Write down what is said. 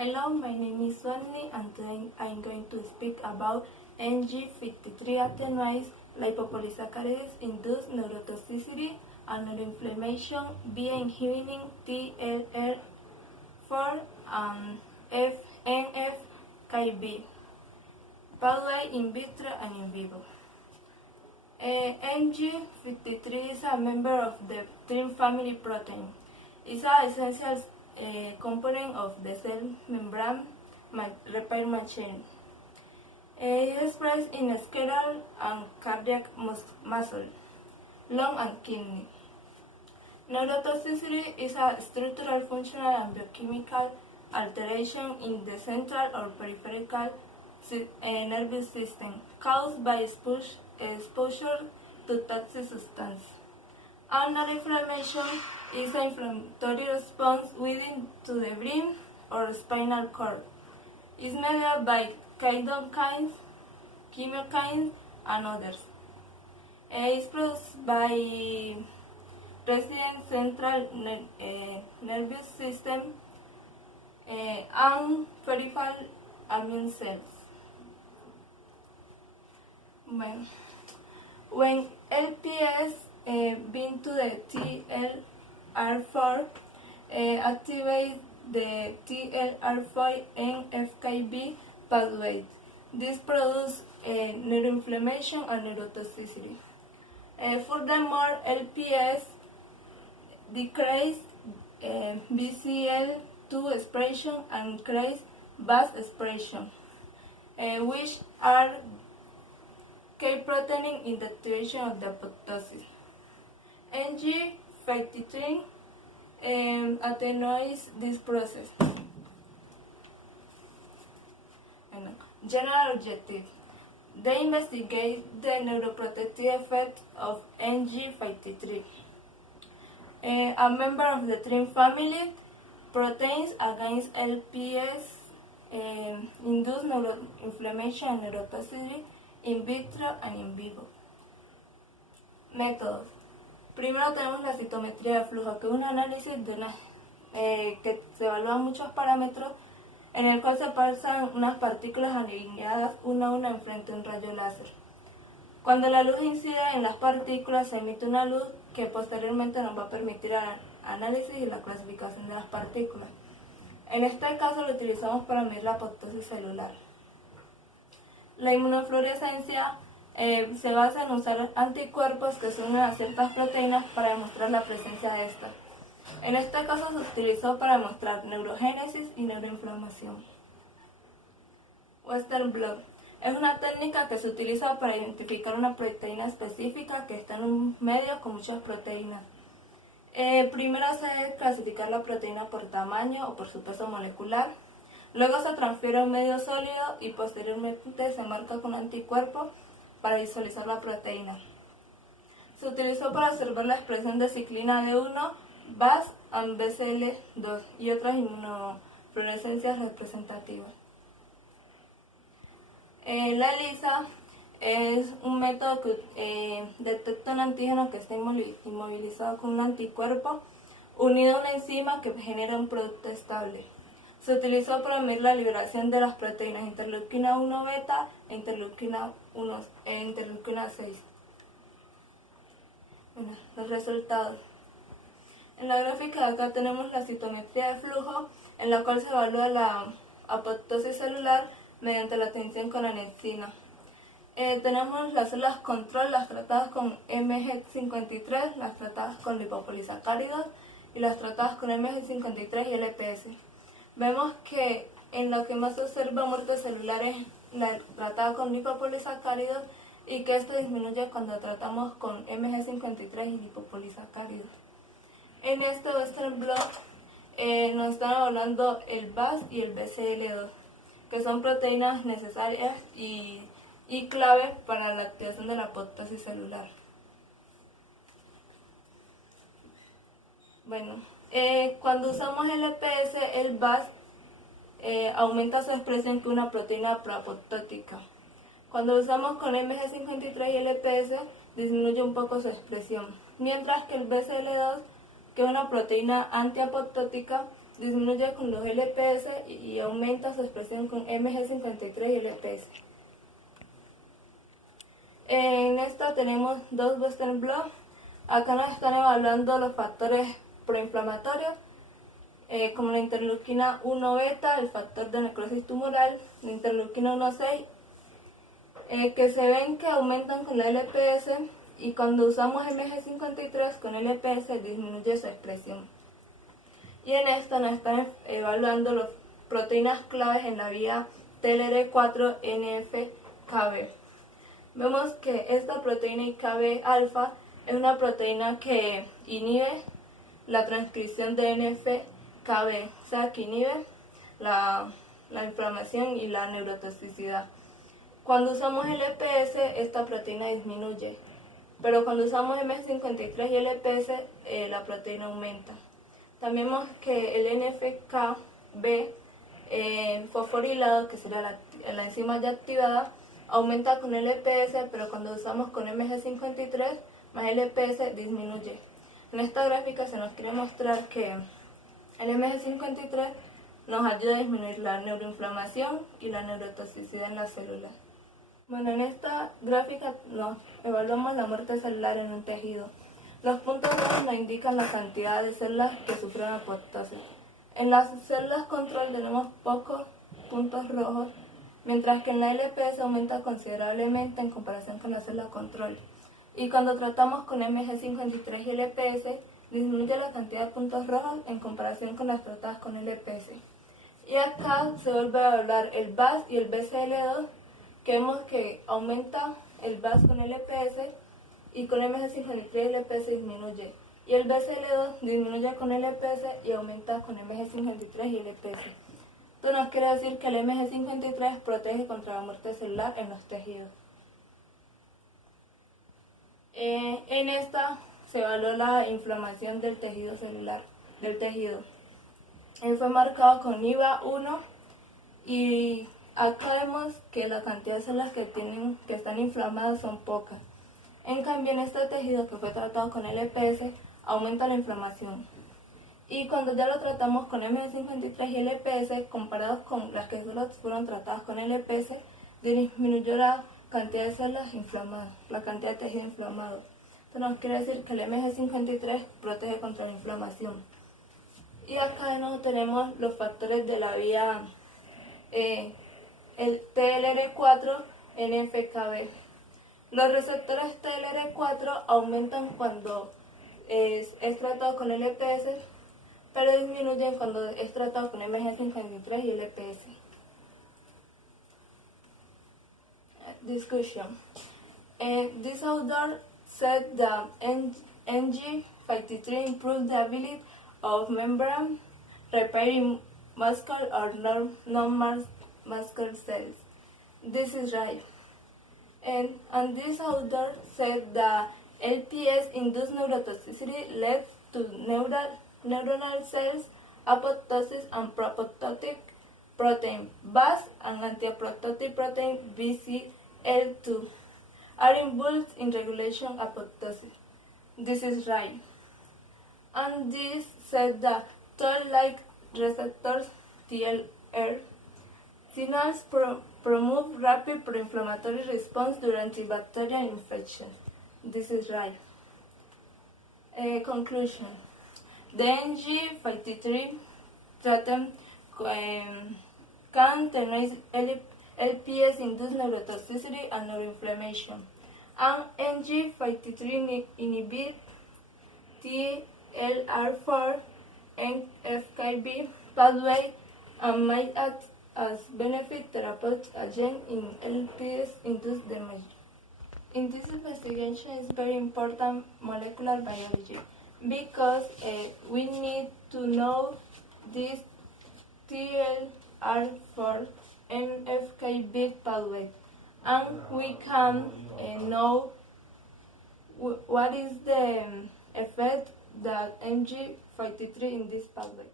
Hello, my name is Swanny and today I'm going to speak about NG53 attenuase lipopolysaccharides induced neurotoxicity and neuroinflammation via inhibiting TLR4 and NF-κB, pathway in vitro and in vivo. NG53 is a member of the TRIM family protein. It's an essential component of the cell membrane repair machine. It is expressed in skeletal and cardiac muscle, lung and kidney. Neurotoxicity is a structural, functional, and biochemical alteration in the central or peripheral nervous system caused by exposure to toxic substance. And neuroinflammation is an inflammatory response within to the brain or spinal cord. It's mediated by cytokines, chemokines, and others. It's produced by resident central nervous system and peripheral immune cells. When LPS bind to the TLR4, activate the TLR4 NF-κB pathway. This produces neuroinflammation and neurotoxicity. Furthermore, LPS decreases BCL2 expression and increases BAS expression, which are key protein in the activation of the apoptosis. NG53 attenuates this process. General objective. They investigate the neuroprotective effect of NG53. A member of the TRIM family, proteins against LPS induce neuroinflammation and neurotoxicity in vitro and in vivo. Métodos. Primero tenemos la citometría de flujo, que es un análisis de que se evalúan muchos parámetros en el cual se pasan unas partículas alineadas una a una enfrente de un rayo láser. Cuando la luz incide en las partículas se emite una luz que posteriormente nos va a permitir el análisis y la clasificación de las partículas. En este caso lo utilizamos para medir la apoptosis celular. La inmunofluorescencia se basa en usar anticuerpos que se unen a ciertas proteínas para demostrar la presencia de estas. En este caso se utilizó para demostrar neurogénesis y neuroinflamación. Western blot es una técnica que se utiliza para identificar una proteína específica que está en un medio con muchas proteínas. Primero se debe clasificar la proteína por tamaño o por su peso molecular. Luego se transfiere a un medio sólido y posteriormente se marca con anticuerpo para visualizar la proteína. Se utilizó para observar la expresión de ciclina D1, BAS y BCL2 y otras inmunofluorescencias representativas. La ELISA es un método que detecta un antígeno que está inmovilizado con un anticuerpo unido a una enzima que genera un producto estable. Se utilizó para medir la liberación de las proteínas interleuquina 1 beta e interleuquina 6. Los resultados. En la gráfica de acá tenemos la citometría de flujo, en la cual se evalúa la apoptosis celular mediante la tinción con anexina. Tenemos las células control, las tratadas con MG53, las tratadas con lipopolisacáridos y las tratadas con MG53 y LPS. Vemos que en lo que más se observa muerte celular es la tratada con lipopolisacáridos y que esto disminuye cuando tratamos con MG53 y lipopolisacáridos. En este Western blot nos están evaluando el BAS y el BCL2, que son proteínas necesarias y clave para la activación de la apoptosis celular. Cuando usamos LPS, el BAS aumenta su expresión que una proteína proapoptótica. Cuando usamos con MG53 y LPS, disminuye un poco su expresión, mientras que el BCL2, que es una proteína antiapoptótica, disminuye con los LPS y aumenta su expresión con Mg53 y LPS. En esta tenemos dos Western blot. Acá nos están evaluando los factores proinflamatorios, como la interleuquina 1 beta, el factor de necrosis tumoral, la interleuquina 1,6, que se ven que aumentan con la LPS, y cuando usamos Mg53 con LPS disminuye su expresión. Y en esta nos están evaluando las proteínas claves en la vía TLR4-NF-KB. Vemos que esta proteína IKB alfa es una proteína que inhibe la transcripción de NF-KB, o sea que inhibe la inflamación y la neurotoxicidad. Cuando usamos LPS, esta proteína disminuye, pero cuando usamos Mg53 y LPS, la proteína aumenta. También vemos que el NF-KB fosforilado, que sería la enzima ya activada, aumenta con LPS, pero cuando usamos con Mg53 más LPS disminuye. En esta gráfica se nos quiere mostrar que el Mg53 nos ayuda a disminuir la neuroinflamación y la neurotoxicidad en las células. Bueno, en esta gráfica nos evaluamos la muerte celular en un tejido. Los puntos rojos nos indican la cantidad de células que sufren apoptosis. En las células control tenemos pocos puntos rojos, mientras que en la LPS aumenta considerablemente en comparación con la célula control. Y cuando tratamos con Mg53 y LPS, disminuye la cantidad de puntos rojos en comparación con las tratadas con LPS. Y acá se vuelve a evaluar el BAS y el BCL2, que vemos que aumenta el BAS con LPS y con Mg53 y LPS disminuye. Y el BCL2 disminuye con LPS y aumenta con Mg53 y LPS. Esto nos quiere decir que el Mg53 protege contra la muerte celular en los tejidos. En esta se evaluó la inflamación del tejido celular, del tejido. Él fue marcado con IVA 1 y acá vemos que la cantidad de células que están inflamadas son pocas. En cambio, en este tejido que fue tratado con LPS, aumenta la inflamación. Y cuando ya lo tratamos con Mg53 y LPS, comparados con las que solo fueron tratadas con LPS, disminuyó la cantidad de células inflamadas, la cantidad de tejido inflamado. Esto nos quiere decir que el Mg53 protege contra la inflamación. Y acá de nuevo tenemos los factores de la vía el TLR4-NF-KB. Los receptores TLR4 aumentan cuando es tratado con LPS, pero disminuyen cuando es tratado con Mg53 y LPS. Discussion. This author said that NG53 improves the ability of membrane repairing muscle or non-muscle cells. This is right. And this author said that LPS-induced neurotoxicity led to neuronal cells, apoptosis, and pro-apoptotic protein BAS and anti-apoptotic protein BCL2 are involved in regulation apoptosis. This is right. And this said that toll-like receptors TLR signals promote rapid pro-inflammatory response during antibacterial infection. This is right. Conclusion. The NG53 treatment can terminate LPS-induced neurotoxicity and neuroinflammation. And NG53 inhibits TLR4 and FKB pathway and might act as benefit therapeutic agent in LPS-induced damage. In this investigation is very important molecular biology because we need to know this TLR4 and FKB pathway, and we can know what is the effect that NG53 in this pathway.